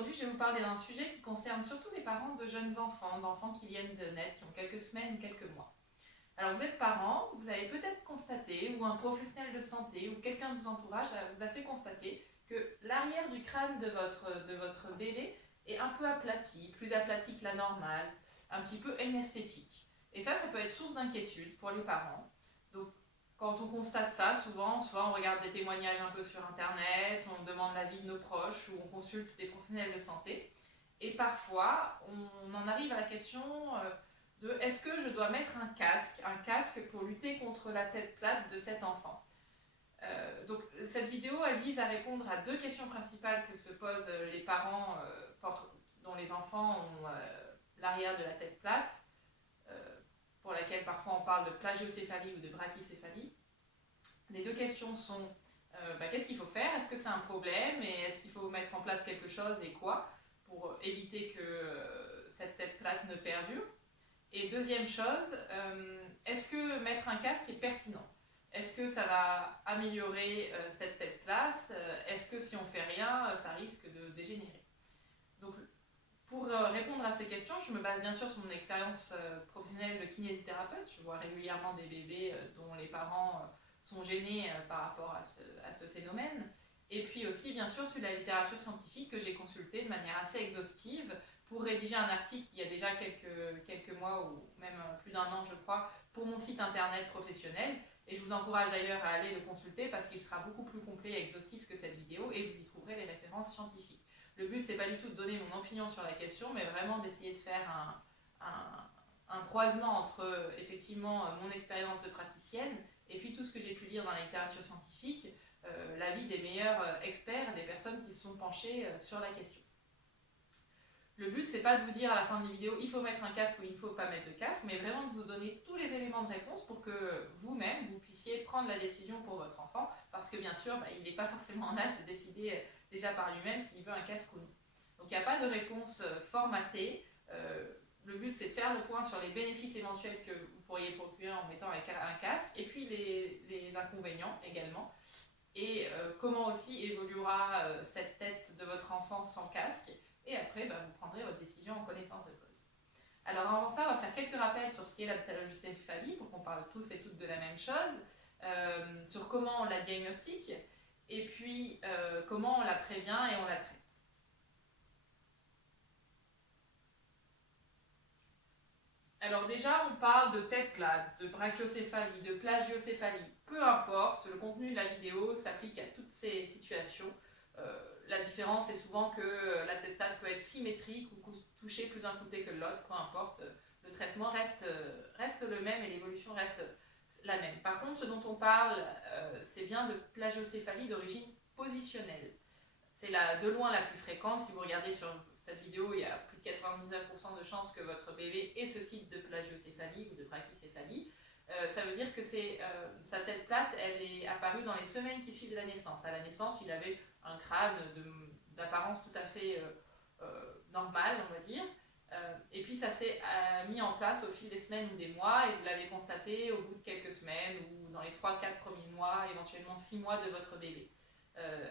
aujourd'hui, je vais vous parler d'un sujet qui concerne surtout les parents de jeunes enfants, d'enfants qui viennent de naître, qui ont quelques semaines ou quelques mois. Alors vous êtes parent, vous avez peut-être constaté, ou un professionnel de santé, ou quelqu'un de vos entourages vous a fait constater que l'arrière du crâne de votre bébé est un peu aplati, plus aplati que la normale, un petit peu inesthétique. Et ça peut être source d'inquiétude pour les parents. Donc quand on constate ça, souvent on regarde des témoignages un peu sur internet, on demande l'avis de nos proches ou on consulte des professionnels de santé. Et parfois, on en arrive à la question de est-ce que je dois mettre un casque pour lutter contre la tête plate de cet enfant. Donc cette vidéo, elle vise à répondre à deux questions principales que se posent les parents dont les enfants ont l'arrière de la tête plate, pour laquelle parfois on parle de plagiocéphalie ou de brachycéphalie. Les deux questions sont qu'est-ce qu'il faut faire? Est-ce que c'est un problème? Et est-ce qu'il faut mettre en place quelque chose et quoi pour éviter que cette tête plate ne perdure? Et deuxième chose, est-ce que mettre un casque est pertinent? Est-ce que ça va améliorer cette tête plate? Est-ce que si on fait rien, ça risque de dégénérer? Donc, pour répondre à ces questions, je me base bien sûr sur mon expérience professionnelle de kinésithérapeute. Je vois régulièrement des bébés dont les parents sont gênés par rapport à ce phénomène. Et puis aussi, bien sûr, sur la littérature scientifique que j'ai consultée de manière assez exhaustive pour rédiger un article il y a déjà quelques mois ou même plus d'un an, je crois, pour mon site internet professionnel. Et je vous encourage d'ailleurs à aller le consulter parce qu'il sera beaucoup plus complet et exhaustif que cette vidéo et vous y trouverez les références scientifiques. Le but, c'est pas du tout de donner mon opinion sur la question, mais vraiment d'essayer de faire un croisement entre effectivement mon expérience de praticienne et puis tout ce que j'ai pu lire dans la littérature scientifique, l'avis des meilleurs experts, des personnes qui se sont penchées sur la question. Le but, c'est pas de vous dire à la fin de la vidéo il faut mettre un casque ou il ne faut pas mettre de casque, mais vraiment de vous donner tous les éléments de réponse pour que vous-même, vous puissiez prendre la décision pour votre enfant, parce que bien sûr, il n'est pas forcément en âge de décider déjà par lui-même s'il veut un casque ou non. Donc il n'y a pas de réponse formatée. Le but, c'est de faire le point sur les bénéfices éventuels que vous pourriez procurer en mettant un casque, et puis les inconvénients également, et comment aussi évoluera cette tête de votre enfant sans casque. Et après, vous prendrez votre décision en connaissance de cause. Alors avant ça, on va faire quelques rappels sur ce qu'est la plagiocéphalie, pour qu'on parle tous et toutes de la même chose, sur comment on la diagnostique, et puis comment on la prévient et on la traite. Alors déjà, on parle de tête plate, de brachiocéphalie, de plagiocéphalie. Peu importe, le contenu de la vidéo s'applique à toutes ces situations. La différence est souvent que la tête plate peut être symétrique ou toucher plus un côté que l'autre, peu importe, le traitement reste le même et l'évolution reste la même. Par contre, ce dont on parle, c'est bien de plagiocéphalie d'origine positionnelle. C'est de loin la plus fréquente. Si vous regardez sur cette vidéo, il y a plus de 99% de chances que votre bébé ait ce type de plagiocéphalie ou de brachycéphalie. Ça veut dire que sa tête plate, elle est apparue dans les semaines qui suivent la naissance. À la naissance, il avait un crâne d'apparence tout à fait normale, on va dire. Et puis ça s'est mis en place au fil des semaines ou des mois, et vous l'avez constaté au bout de quelques semaines ou dans les 3-4 premiers mois, éventuellement 6 mois de votre bébé.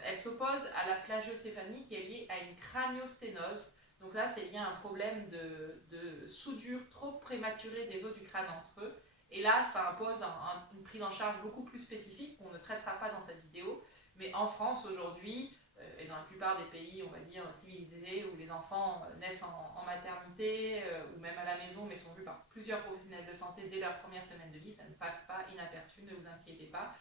Elle s'oppose à la plagiocéphalie qui est liée à une craniosténose. Donc là, c'est lié à un problème de soudure trop prématurée des os du crâne entre eux. Et là, ça impose une prise en charge beaucoup plus spécifique qu'on ne traitera pas dans cette vidéo. Mais en France, aujourd'hui, et dans la plupart des pays, on va dire, civilisés, où les enfants naissent en maternité ou même à la maison, mais sont vus par plusieurs professionnels de santé dès leur première semaine de vie, ça ne passe pas inaperçu, ne vous inquiétez pas.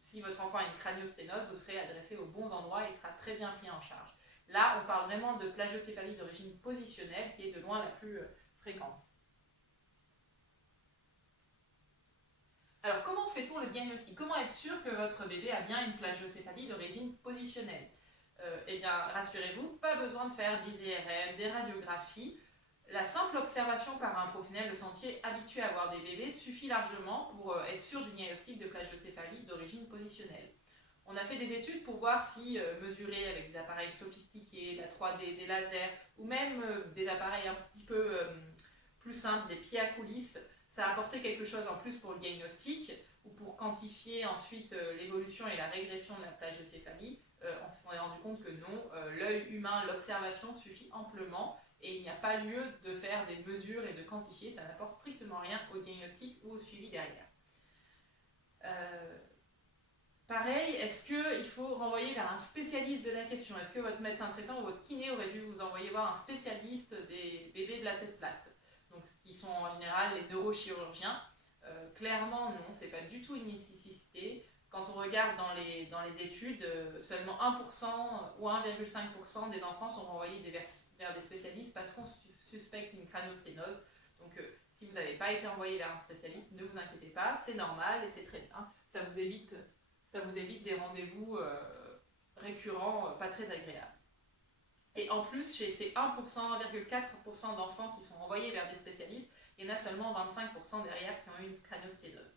Si votre enfant a une craniosténose, vous serez adressé aux bons endroits et il sera très bien pris en charge. Là, on parle vraiment de plagiocéphalie d'origine positionnelle, qui est de loin la plus fréquente. Alors, comment fait-on le diagnostic? Comment être sûr que votre bébé a bien une plagiocéphalie d'origine positionnelle? Eh bien, rassurez-vous, pas besoin de faire d'IRM, des radiographies. La simple observation par un professionnel de santé habitué à voir des bébés suffit largement pour être sûr du diagnostic de plagiocéphalie d'origine positionnelle. On a fait des études pour voir si mesurer avec des appareils sophistiqués, la 3D, des lasers, ou même des appareils un petit peu plus simples, des pieds à coulisses, ça a apporté quelque chose en plus pour le diagnostic, ou pour quantifier ensuite l'évolution et la régression de la plagiocéphalie. On s'est rendu compte que non, l'œil l'œil humain, l'observation suffit amplement et il n'y a pas lieu de faire des mesures et de quantifier, ça n'apporte strictement rien au diagnostic ou au suivi derrière. Pareil, est-ce qu'il faut renvoyer vers un spécialiste de la question? Est-ce que votre médecin traitant ou votre kiné aurait dû vous envoyer voir un spécialiste des bébés de la tête plate? Donc, qui sont en général les neurochirurgiens. Clairement, non, c'est pas du tout une nécessité. Quand on regarde dans les études, seulement 1% ou 1,5% des enfants sont renvoyés vers des spécialistes parce qu'on suspecte une crânosténose. Donc, si vous n'avez pas été envoyé vers un spécialiste, ne vous inquiétez pas, c'est normal et c'est très bien. Ça vous évite des rendez-vous récurrents pas très agréables. Et en plus, chez ces 1%, 1,4% d'enfants qui sont envoyés vers des spécialistes, il y en a seulement 25% derrière qui ont eu une crânosténose.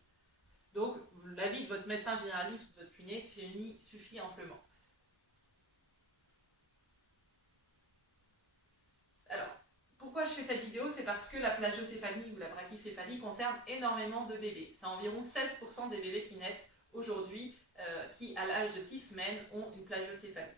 Donc, l'avis de votre médecin généraliste ou de votre kiné suffit amplement. Alors, pourquoi je fais cette vidéo? C'est parce que la plagiocéphalie ou la brachycéphalie concerne énormément de bébés. C'est environ 16% des bébés qui naissent aujourd'hui qui, à l'âge de 6 semaines, ont une plagiocéphalie.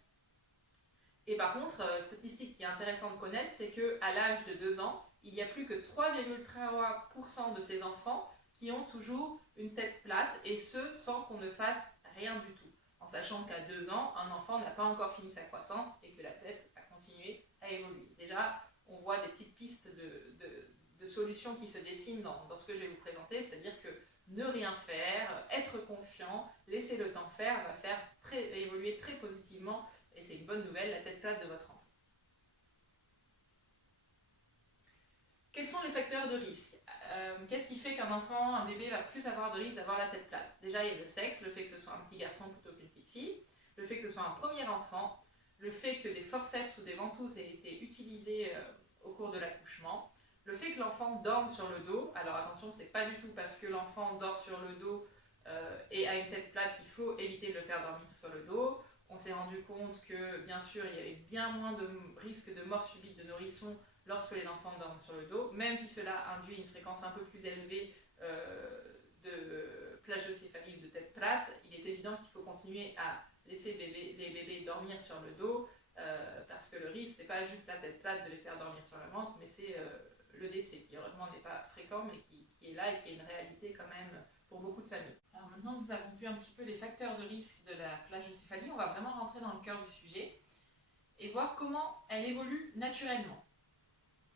Et par contre, statistique qui est intéressante de connaître, c'est qu'à l'âge de 2 ans, il n'y a plus que 3,3% de ces enfants qui ont toujours une tête plate, et ce, sans qu'on ne fasse rien du tout. En sachant qu'à 2 ans, un enfant n'a pas encore fini sa croissance et que la tête a continué à évoluer. Déjà, on voit des petites pistes de solutions qui se dessinent dans ce que je vais vous présenter, c'est-à-dire que ne rien faire, être confiant, laisser le temps faire, va faire évoluer très positivement, et c'est une bonne nouvelle, la tête plate de votre enfant. Quels sont les facteurs de risque? Qu'est-ce qui fait qu'un enfant, un bébé, va plus avoir de risque d'avoir la tête plate? Déjà, il y a le sexe, le fait que ce soit un petit garçon plutôt qu'une petite fille, le fait que ce soit un premier enfant, le fait que des forceps ou des ventouses aient été utilisés au cours de l'accouchement, le fait que l'enfant dorme sur le dos. Alors attention, c'est pas du tout parce que l'enfant dort sur le dos et a une tête plate qu'il faut éviter de le faire dormir sur le dos. On s'est rendu compte que, bien sûr, il y avait bien moins de risque de mort subite de nourrissons lorsque les enfants dorment sur le dos, même si cela induit une fréquence un peu plus élevée de plagiocéphalie ou de tête plate. Il est évident qu'il faut continuer à laisser les bébés dormir sur le dos, parce que le risque, c'est pas juste la tête plate de les faire dormir sur le ventre, mais c'est le décès, qui heureusement n'est pas fréquent, mais qui est là et qui est une réalité quand même pour beaucoup de familles. Alors maintenant que nous avons vu un petit peu les facteurs de risque de la plagiocéphalie, on va vraiment rentrer dans le cœur du sujet et voir comment elle évolue naturellement.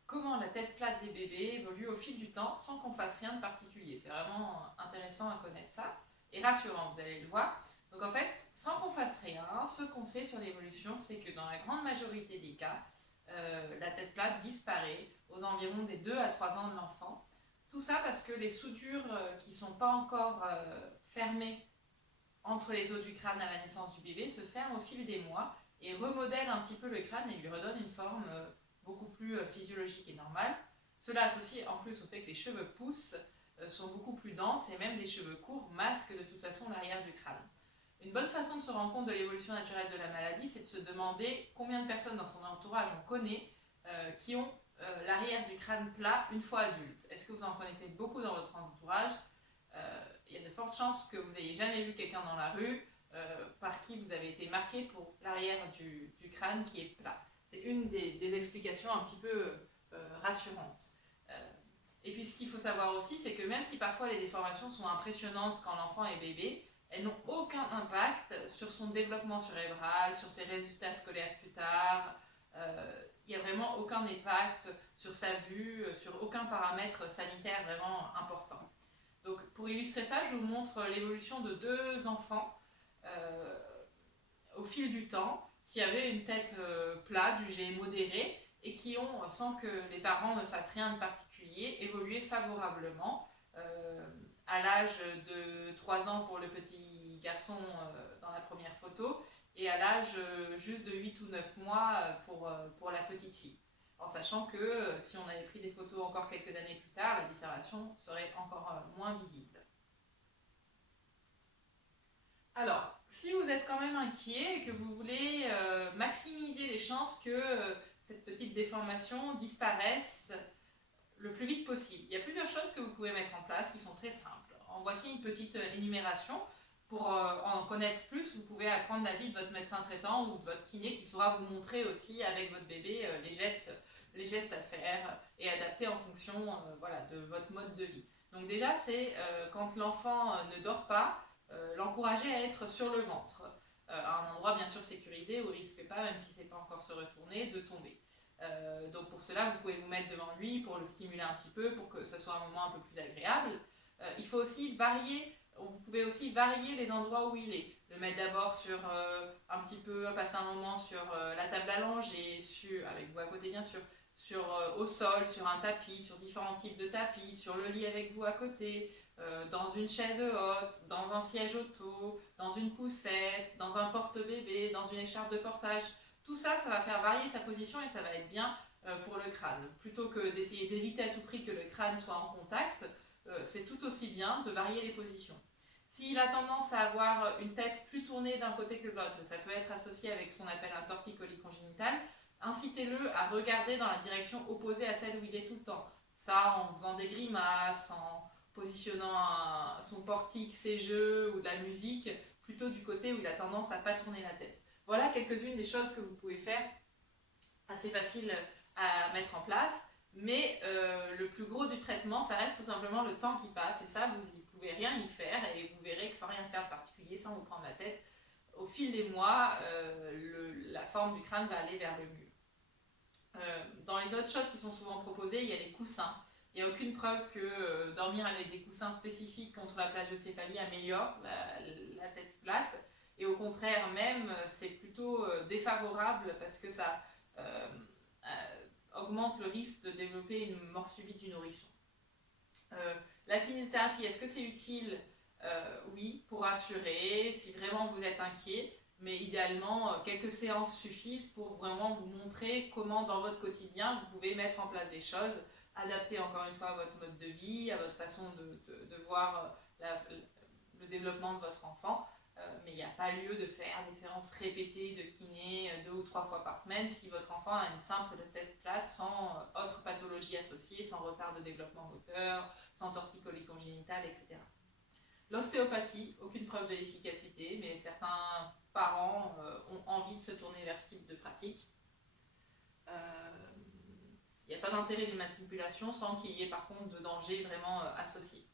Comment la tête plate des bébés évolue au fil du temps sans qu'on fasse rien de particulier. C'est vraiment intéressant à connaître ça et rassurant, vous allez le voir. Donc en fait, sans qu'on fasse rien, ce qu'on sait sur l'évolution, c'est que dans la grande majorité des cas, la tête plate disparaît aux environs des 2 à 3 ans de l'enfant. Tout ça parce que les soudures qui ne sont pas encore fermées entre les os du crâne à la naissance du bébé se ferment au fil des mois et remodèlent un petit peu le crâne et lui redonnent une forme beaucoup plus physiologique et normale. Cela associé en plus au fait que les cheveux poussent, sont beaucoup plus denses et même des cheveux courts masquent de toute façon l'arrière du crâne. Une bonne façon de se rendre compte de l'évolution naturelle de la maladie, c'est de se demander combien de personnes dans son entourage on connaît qui ont l'arrière du crâne plat une fois adultes. Est-ce que vous en connaissez beaucoup dans votre entourage? Il y a de fortes chances que vous n'ayez jamais vu quelqu'un dans la rue par qui vous avez été marqué pour l'arrière du crâne qui est plat. C'est une des explications un petit peu rassurantes. Et puis ce qu'il faut savoir aussi, c'est que même si parfois les déformations sont impressionnantes quand l'enfant est bébé, elles n'ont aucun impact sur son développement cérébral, sur ses résultats scolaires plus tard. Il n'y a vraiment aucun impact sur sa vue, sur aucun paramètre sanitaire vraiment important. Donc pour illustrer ça, je vous montre l'évolution de 2 enfants au fil du temps qui avaient une tête plate, jugée modérée, et qui ont, sans que les parents ne fassent rien de particulier, évolué favorablement. À l'âge de 3 ans pour le petit garçon dans la première photo, et à l'âge juste de 8 ou 9 mois pour la petite fille. En sachant que si on avait pris des photos encore quelques années plus tard, la différenciation serait encore moins visible. Alors, si vous êtes quand même inquiet et que vous voulez maximiser les chances que cette petite déformation disparaisse le plus vite possible, il y a plusieurs choses que vous pouvez mettre en place qui sont très simples. En voici une petite énumération. Pour en connaître plus, vous pouvez apprendre l'avis de votre médecin traitant ou de votre kiné qui saura vous montrer aussi avec votre bébé les gestes à faire et adapter en fonction voilà, de votre mode de vie. Donc déjà, c'est quand l'enfant ne dort pas, l'encourager à être sur le ventre, à un endroit bien sûr sécurisé où il ne risque pas, même si c'est pas encore se retourner, de tomber. Donc pour cela, vous pouvez vous mettre devant lui pour le stimuler un petit peu, pour que ce soit un moment un peu plus agréable. Il faut aussi varier, vous pouvez aussi varier les endroits où il est. Le mettre d'abord sur un petit peu, passer un moment sur la table à langer, avec vous à côté bien sûr, au sol, sur un tapis, sur différents types de tapis, sur le lit avec vous à côté, dans une chaise haute, dans un siège auto, dans une poussette, dans un porte-bébé, dans une écharpe de portage. Tout ça, ça va faire varier sa position et ça va être bien pour le crâne. Plutôt que d'essayer d'éviter à tout prix que le crâne soit en contact, c'est tout aussi bien de varier les positions. S'il a tendance à avoir une tête plus tournée d'un côté que de l'autre, ça peut être associé avec ce qu'on appelle un torticolis congénital, incitez-le à regarder dans la direction opposée à celle où il est tout le temps. Ça, en faisant des grimaces, en positionnant son portique, ses jeux ou de la musique, plutôt du côté où il a tendance à ne pas tourner la tête. Voilà quelques-unes des choses que vous pouvez faire, assez faciles à mettre en place. Mais le plus gros du traitement, ça reste tout simplement le temps qui passe. Et ça, vous ne pouvez rien y faire. Et vous verrez que sans rien faire de particulier, sans vous prendre la tête, au fil des mois, la forme du crâne va aller vers le mieux. Dans les autres choses qui sont souvent proposées, il y a les coussins. Il n'y a aucune preuve que dormir avec des coussins spécifiques contre la plagiocéphalie améliore la tête plate. Et au contraire même, c'est plutôt défavorable parce que ça augmente le risque de développer une mort subite du nourrisson. La kinésithérapie, est-ce que c'est utile? Oui, pour rassurer, si vraiment vous êtes inquiet, mais idéalement, quelques séances suffisent pour vraiment vous montrer comment dans votre quotidien, vous pouvez mettre en place des choses, adaptées encore une fois à votre mode de vie, à votre façon de voir le développement de votre enfant. Mais il n'y a pas lieu de faire des séances répétées de kiné 2 ou 3 fois par semaine si votre enfant a une simple tête plate sans autre pathologie associée, sans retard de développement moteur, sans torticolis congénital, etc. L'ostéopathie, aucune preuve de l'efficacité, mais certains parents ont envie de se tourner vers ce type de pratique. Il n'y a pas d'intérêt des manipulations sans qu'il y ait par contre de danger vraiment associé.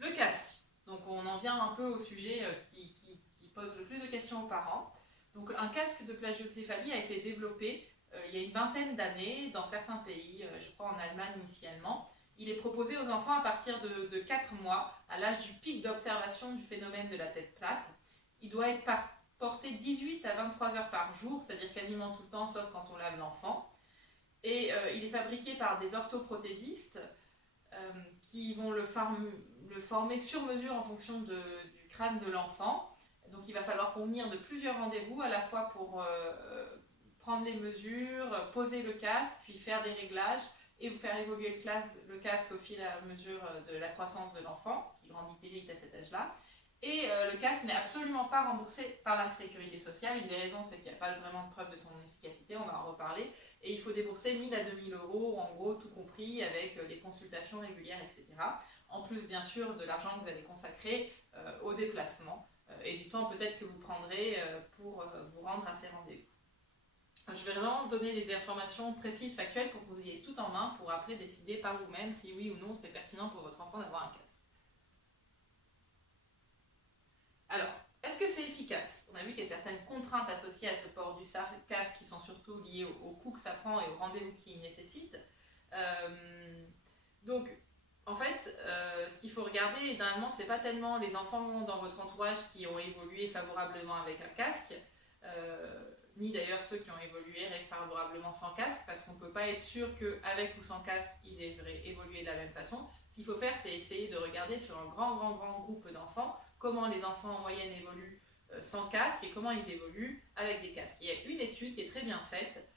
Le casque. Donc on en vient un peu au sujet qui pose le plus de questions aux parents. Donc un casque de plagiocéphalie a été développé il y a une vingtaine d'années dans certains pays, je crois en Allemagne initialement. Il est proposé aux enfants à partir de 4 mois, à l'âge du pic d'observation du phénomène de la tête plate. Il doit être porté 18 à 23 heures par jour, c'est-à-dire quasiment tout le temps, sauf quand on lave l'enfant. Et il est fabriqué par des orthoprothésistes qui vont le former sur mesure en fonction du crâne de l'enfant. Donc il va falloir convenir de plusieurs rendez-vous, à la fois pour prendre les mesures, poser le casque, puis faire des réglages et vous faire évoluer le casque au fil et à mesure de la croissance de l'enfant, qui grandit très vite à cet âge-là. Et le casque n'est absolument pas remboursé par la sécurité sociale. Une des raisons, c'est qu'il n'y a pas vraiment de preuve de son efficacité, on va en reparler. Et il faut débourser 1 000 à 2 000 euros, en gros, tout compris, avec les consultations régulières, etc. En plus, bien sûr, de l'argent que vous allez consacrer au déplacement et du temps peut-être que vous prendrez pour vous rendre à ces rendez-vous. Je vais vraiment donner des informations précises, factuelles, pour que vous ayez tout en main, pour après décider par vous-même si oui ou non c'est pertinent pour votre enfant d'avoir un casque. Alors, est-ce que c'est efficace? On a vu qu'il y a certaines contraintes associées à ce port du casque qui sont surtout liées au coût que ça prend et au rendez-vous qu'il nécessite. Donc, en fait, ce qu'il faut regarder, idéalement, c'est pas tellement les enfants dans votre entourage qui ont évolué favorablement avec un casque, ni d'ailleurs ceux qui ont évolué favorablement sans casque, parce qu'on ne peut pas être sûr qu'avec ou sans casque, ils aient évolué de la même façon. Ce qu'il faut faire, c'est essayer de regarder sur un grand groupe d'enfants comment les enfants en moyenne évoluent sans casque et comment ils évoluent avec des casques. Il y a une étude qui est très bien faite,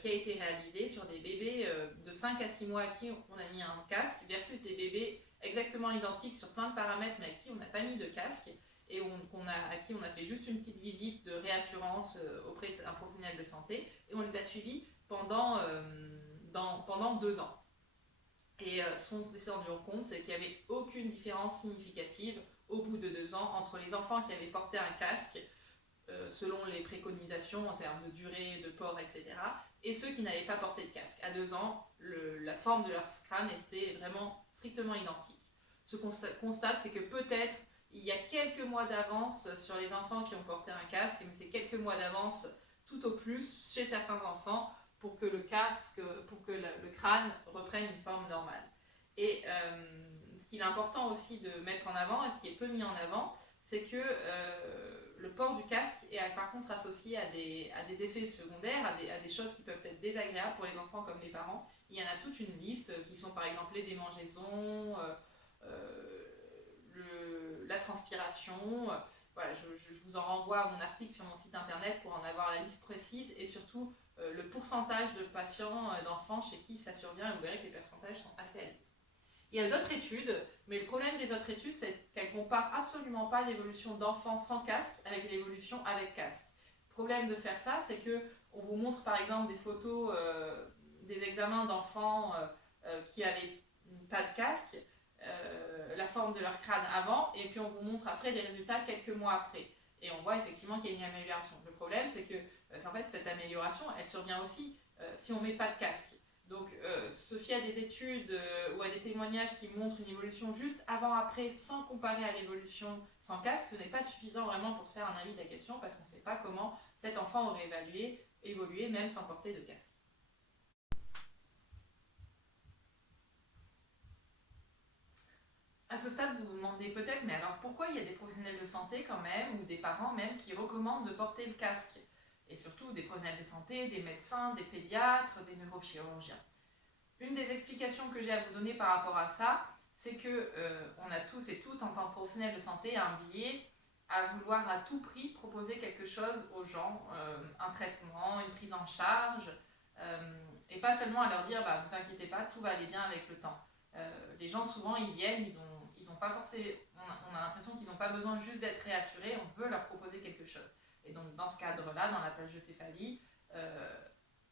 qui a été réalisée sur des bébés de 5 à 6 mois à qui on a mis un casque versus des bébés exactement identiques sur plein de paramètres mais à qui on n'a pas mis de casque et à qui on a fait juste une petite visite de réassurance auprès d'un professionnel de santé et on les a suivis pendant 2 ans. Et ce qu'on s'est rendu compte, c'est qu'il n'y avait aucune différence significative au bout de 2 ans entre les enfants qui avaient porté un casque, selon les préconisations en termes de durée, de port, etc., et ceux qui n'avaient pas porté de casque. À 2 ans, la forme de leur crâne était vraiment strictement identique. Ce qu'on constate, c'est que peut-être il y a quelques mois d'avance sur les enfants qui ont porté un casque, mais c'est quelques mois d'avance tout au plus chez certains enfants pour que le crâne reprenne une forme normale. Et ce qu'il est important aussi de mettre en avant, et ce qui est peu mis en avant, c'est que le port du casque est par contre associé à des effets secondaires, à des choses qui peuvent être désagréables pour les enfants comme les parents. Il y en a toute une liste qui sont par exemple les démangeaisons, la transpiration. Voilà, je vous en renvoie à mon article sur mon site internet pour en avoir la liste précise et surtout le pourcentage de patients, d'enfants chez qui ça survient, et vous verrez que les pourcentages sont assez élevés. Il y a d'autres études, mais le problème des autres études, c'est qu'elles ne comparent absolument pas l'évolution d'enfants sans casque avec l'évolution avec casque. Le problème de faire ça, c'est qu'on vous montre par exemple des photos, des examens d'enfants qui n'avaient pas de casque, la forme de leur crâne avant, et puis on vous montre après les résultats quelques mois après. Et on voit effectivement qu'il y a une amélioration. Le problème, c'est que en fait, cette amélioration, elle survient aussi si on ne met pas de casque. Donc, se fier à des études ou à des témoignages qui montrent une évolution juste avant-après sans comparer à l'évolution sans casque, ce n'est pas suffisant vraiment pour se faire un avis de la question parce qu'on ne sait pas comment cet enfant aurait évolué même sans porter de casque. À ce stade, vous vous demandez peut-être, mais alors pourquoi il y a des professionnels de santé quand même, ou des parents même, qui recommandent de porter le casque? Et surtout des professionnels de santé, des médecins, des pédiatres, des neurochirurgiens. Une des explications que j'ai à vous donner par rapport à ça, c'est que on a tous et toutes, en tant que professionnels de santé, un biais à vouloir à tout prix proposer quelque chose aux gens, un traitement, une prise en charge, et pas seulement à leur dire bah, vous inquiétez pas, tout va aller bien avec le temps. Les gens souvent ils viennent, ils ont pas forcément, on a l'impression qu'ils n'ont pas besoin juste d'être réassurés, on veut leur proposer quelque chose. Et donc dans ce cadre-là, dans la plagiocéphalie,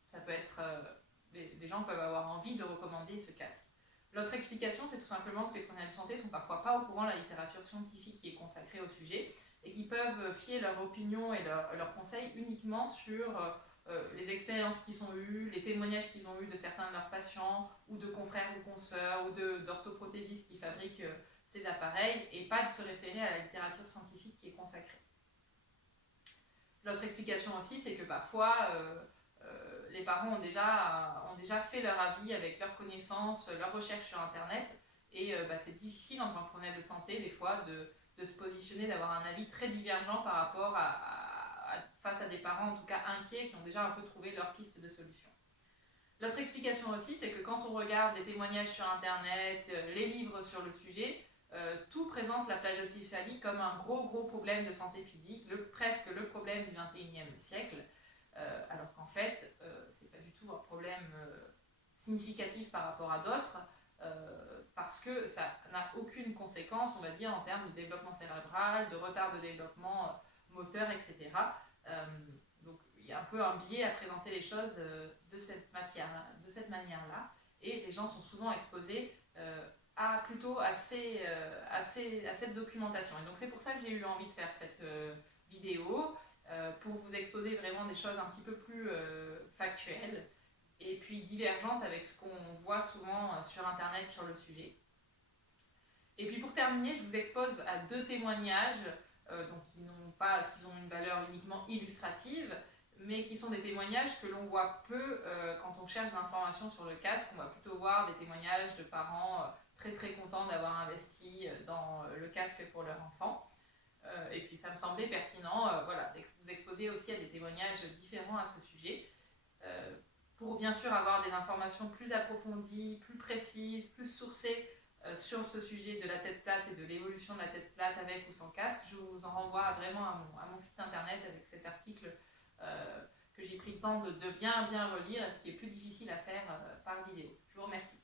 ça peut être les gens peuvent avoir envie de recommander ce casque. L'autre explication, c'est tout simplement que les professionnels de santé ne sont parfois pas au courant de la littérature scientifique qui est consacrée au sujet et qui peuvent fier leur opinion et leurs conseils uniquement sur les expériences qu'ils ont eues, les témoignages qu'ils ont eus de certains de leurs patients ou de confrères ou consoeurs ou d'orthoprothésistes qui fabriquent ces appareils et pas de se référer à la littérature scientifique qui est consacrée. L'autre explication aussi, c'est que parfois les parents ont déjà fait leur avis avec leurs connaissances, leurs recherches sur internet et c'est difficile en tant que professionnel de santé des fois de se positionner, d'avoir un avis très divergent par rapport face à des parents en tout cas inquiets qui ont déjà un peu trouvé leur piste de solution. L'autre explication aussi, c'est que quand on regarde les témoignages sur internet, les livres sur le sujet, tout présente la plagiocéphalie comme un gros problème de santé publique, presque le problème du XXIe siècle, alors qu'en fait, c'est pas du tout un problème significatif par rapport à d'autres, parce que ça n'a aucune conséquence, on va dire, en termes de développement cérébral, de retard de développement moteur, etc. Donc il y a un peu un biais à présenter les choses de cette manière-là, et les gens sont souvent exposés plutôt à cette documentation. Et donc c'est pour ça que j'ai eu envie de faire cette vidéo, pour vous exposer vraiment des choses un petit peu plus factuelles et puis divergentes avec ce qu'on voit souvent sur internet sur le sujet. Et puis pour terminer, je vous expose à 2 témoignages donc qui ont une valeur uniquement illustrative, mais qui sont des témoignages que l'on voit peu quand on cherche des informations sur le casque. On va plutôt voir des témoignages de parents très contents d'avoir investi dans le casque pour leur enfant. Et puis ça me semblait pertinent de vous exposer aussi à des témoignages différents à ce sujet, pour bien sûr avoir des informations plus approfondies, plus précises, plus sourcées sur ce sujet de la tête plate et de l'évolution de la tête plate avec ou sans casque. Je vous en renvoie vraiment à mon site internet avec cet article que j'ai pris le temps de bien relire, ce qui est plus difficile à faire par vidéo. Je vous remercie.